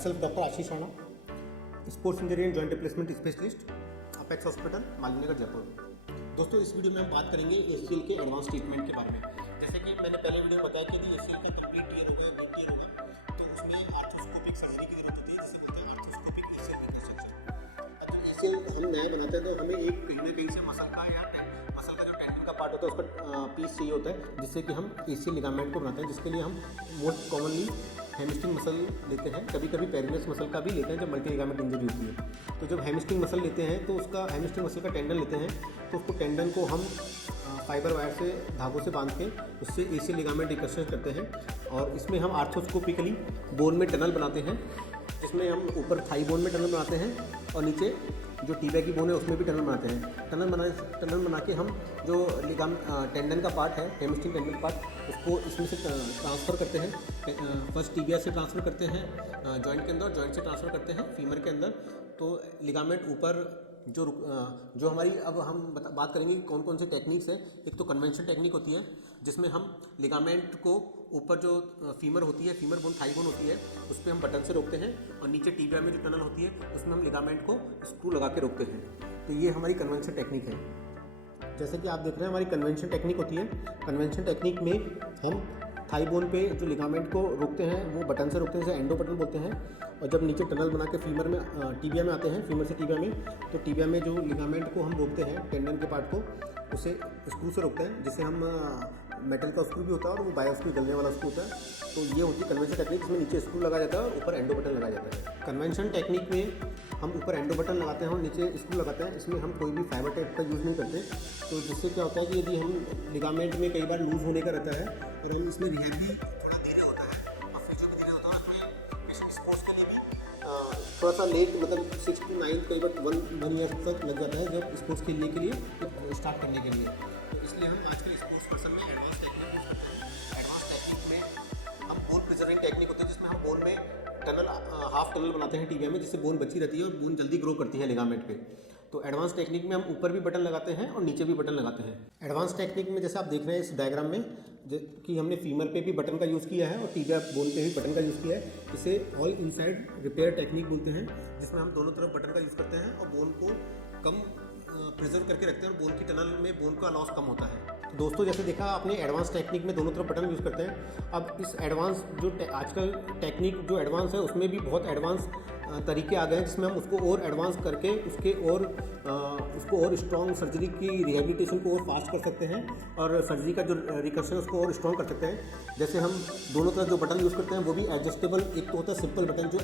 myself Dr. Ashish Rana, sports injury and joint replacement specialist, apex hospital Malviya Nagar Jaipur. दोस्तों इस video में हम बात करेंगे ACL के एडवांस ट्रीटमेंट के बारे में। जैसे कि मैंने पहले वीडियो में बताया कि यदि ACL का कंप्लीट टीयर हो गया, डीप टीयर होगा, तो उसमें आर्थ्रोस्कोपिक सर्जरी की जरूरत होती है, जिसे कहते हैं आर्थ्रोस्कोपिक ACL रिकंस्ट्रक्शन। अगर ACL हम नया बनाते हैं तो हमें एक कहीं ना कहीं से मसल का या मसल का जो टेंडन का पार्ट होता है उसका पीस चाहिए होता है, जिससे कि हम ACL लिगामेंट को बनाते हैं, जिसके लिए हम मोस्ट कॉमनली हैमस्ट्रिंग मसल लेते हैं। कभी कभी पेरिनेस मसल का भी लेते हैं जब मल्टी लिगामेंट इंजरी होती है। तो जब हैमस्ट्रिंग मसल लेते हैं तो उसका हैमस्ट्रिंग मसल का टेंडन लेते हैं, तो उसको टेंडन को हम फाइबर वायर से धागों से बांध के उससे ACL लिगामेंट रिकंस्ट्रक्ट करते हैं। और इसमें हम आर्थ्रोस्कोपिकली बोन में टनल बनाते हैं, जिसमें हम ऊपर थाई बोन में टनल बनाते हैं और नीचे जो टीबिया की बोन है उसमें भी टनल बनाते हैं। टनल बना के हम जो टेंडन का पार्ट है, हैमस्ट्रिंग टेंडन का पार्ट, उसको इसमें से ट्रांसफ़र करते हैं। फर्स्ट टीबिया से ट्रांसफ़र करते हैं जॉइंट के अंदर, जॉइंट से ट्रांसफ़र करते हैं फीमर के अंदर। तो लिगामेंट ऊपर जो हमारी, अब हम बात करेंगे कि कौन कौन से टेक्निक्स हैं। एक तो कन्वेंशनल टेक्निक होती है, जिसमें हम लिगामेंट को ऊपर जो फीमर होती है, फीमर बोन, थाई बोन होती है, उस पर हम बटन से रोकते हैं, और नीचे टीबिया में जो टनल होती है उसमें हम लिगामेंट को स्क्रू लगा के रोकते हैं। तो ये हमारी कन्वेंशनल टेक्निक है। जैसे कि आप देख रहे हैं हमारी कन्वेंशनल टेक्निक होती है। कन्वेंशनल टेक्निक में हम थाई बोन पे जो लिगामेंट को रोकते हैं वो बटन से रोकते हैं, जैसे एंडो बटन बोलते हैं। और जब नीचे टनल बना के फीमर में टीबिया में आते हैं, फीमर से टीबिया में, तो टीबिया में जो लिगामेंट को हम रोकते हैं, टेंडन के पार्ट को, उसे स्क्रू से रोकते हैं, जिसे हम मेटल का स्क्रू भी होता है और वो बायो स्क्रू गलने वाला स्क्रू होता है। तो ये होती है कन्वेंशनल टेक्निक, जिसमें नीचे स्क्रू लगाया जाता है और ऊपर एंडो बटन लगाया जाता है। कन्वेंशनल टेक्निक में हम ऊपर एंडो बटन लगाते हैं और नीचे स्क्रू लगाते हैं। इसमें हम कोई भी फाइबर टेप का यूज़ नहीं करते। तो जिससे क्या होता है कि यदि हम लिगामेंट में कई बार लूज़ होने का रहता है और हम इसमें रिहैब भी थोड़ा धीरे होता है और फिजियो भी धीरे होता है, उसमें स्पोर्ट्स के लिए भी थोड़ा सा लेट, मतलब 6 to 9 कई बार 1 ईयर तक लग जाता है जब स्पोर्ट्स खेलने के लिए स्टार्ट करने के लिए। तो इसलिए हम आजकल स्पोर्ट्स पर्सन में एडवांस टेक्निक यूज़ करते हैं। एडवांस टेक्निक में हम बोन प्रिजर्विंग टेक्निक होती है, जिसमें हम बोन में टनल, हाफ टनल बनाते हैं टीबिया में, जिससे बोन बची रहती है और बोन जल्दी ग्रो करती है लिगामेंट पे। तो एडवांस टेक्निक में हम ऊपर भी बटन लगाते हैं और नीचे भी बटन लगाते हैं। एडवांस टेक्निक में जैसे आप देख रहे हैं इस डायग्राम में कि हमने फीमर पे भी बटन का यूज़ किया है और टीबिया बोन पे भी बटन का यूज़ किया है। इसे ऑल इनसाइड रिपेयर टेक्निक बोलते हैं, जिसमें हम दोनों तरफ बटन का यूज़ करते हैं और बोन को कम प्रिजर्व करके रखते हैं और बोन की टनल में बोन का लॉस कम होता है। तो दोस्तों जैसे देखा आपने, एडवांस टेक्निक में दोनों तरफ बटन यूज़ करते हैं। अब इस एडवांस जो आजकल टेक्निक जो एडवांस है उसमें भी बहुत एडवांस तरीके आ गए हैं, जिसमें हम उसको और एडवांस करके उसको और स्ट्रॉन्ग सर्जरी की रिहेबिलिटेशन को और फास्ट कर सकते हैं और सर्जरी का जो रिकंस्ट्रक्शन उसको और स्ट्रॉन्ग कर सकते हैं। जैसे हम दोनों तरफ जो बटन यूज़ करते हैं वो भी एडजस्टेबल, एक तो होता है सिंपल बटन, जो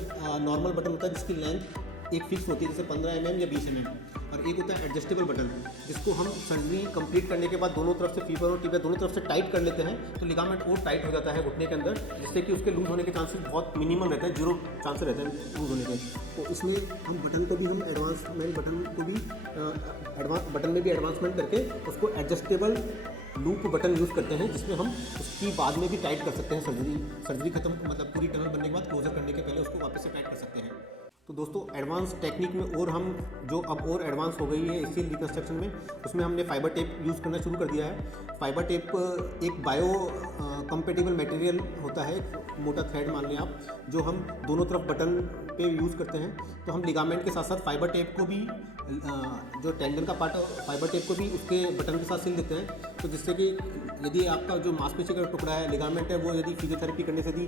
नॉर्मल बटन होता है जिसकी लेंथ एक फिक्स होती है, जैसे 15 mm या 20 mm, और एक होता है एडजस्टेबल बटन, जिसको हम सर्जरी कंप्लीट करने के बाद दोनों तरफ से फीबर और टीबिया दोनों तरफ से टाइट कर लेते हैं, तो लिगामेंट और टाइट हो जाता है घुटने के अंदर, जिससे कि उसके लूज होने के चांसेस बहुत मिनिमम रहते हैं, 0 चांसेस रहते हैं लूज होने के। तो इसमें हम बटन को भी, हम एडवांसमेंट बटन को भी बटन में भी एडवांसमेंट करके उसको एडजस्टेबल लूप बटन यूज़ करते हैं, जिसमें हम उसकी बाद में भी टाइट कर सकते हैं। सर्जरी खत्म, मतलब पूरी टनल बनने के बाद क्लोजर करने के पहले उसको वापस से टाइट कर सकते हैं। तो दोस्तों एडवांस टेक्निक में और हम जो अब और एडवांस हो गई है ACL रिकंस्ट्रक्शन में, उसमें हमने फाइबर टेप यूज़ करना शुरू कर दिया है। फाइबर टेप एक बायो कंपेटिबल मटेरियल होता है, मोटा थ्रेड मान लें आप, जो हम दोनों तरफ बटन पे यूज़ करते हैं। तो हम लिगामेंट के साथ साथ फाइबर टेप को भी, जो टेंडन का पार्ट फाइबर टेप को भी उसके बटन के साथ सिल देते हैं। तो जिससे कि यदि आपका जो मांसपेशी का टुकड़ा है, लिगामेंट है, वो यदि फिजियोथेरेपी करने से यदि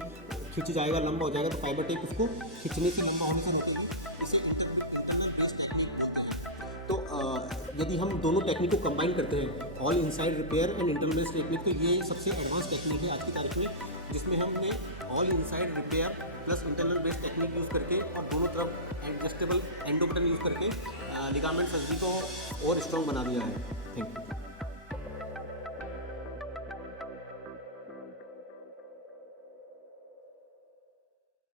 खिंच जाएगा, लंबा हो जाएगा, तो फाइबर टेप उसको खिंचने से, लंबा होने से रोकेगी। इसे इंटरनल बेस्ड टेक्निक बोलते हैं। तो यदि हम दोनों टेक्निक को कंबाइन करते हैं, all inside repair and internal based technique, तो ये सबसे एडवांस टेक्निक है आज की तारीख में, जिसमें हमने all inside repair plus internal based technique use करके और दोनों तरफ एडजस्टेबल एंडो बटन यूज़ करके लिगामेंट सर्जरी को और स्ट्रॉन्ग बना दिया है। Thank you.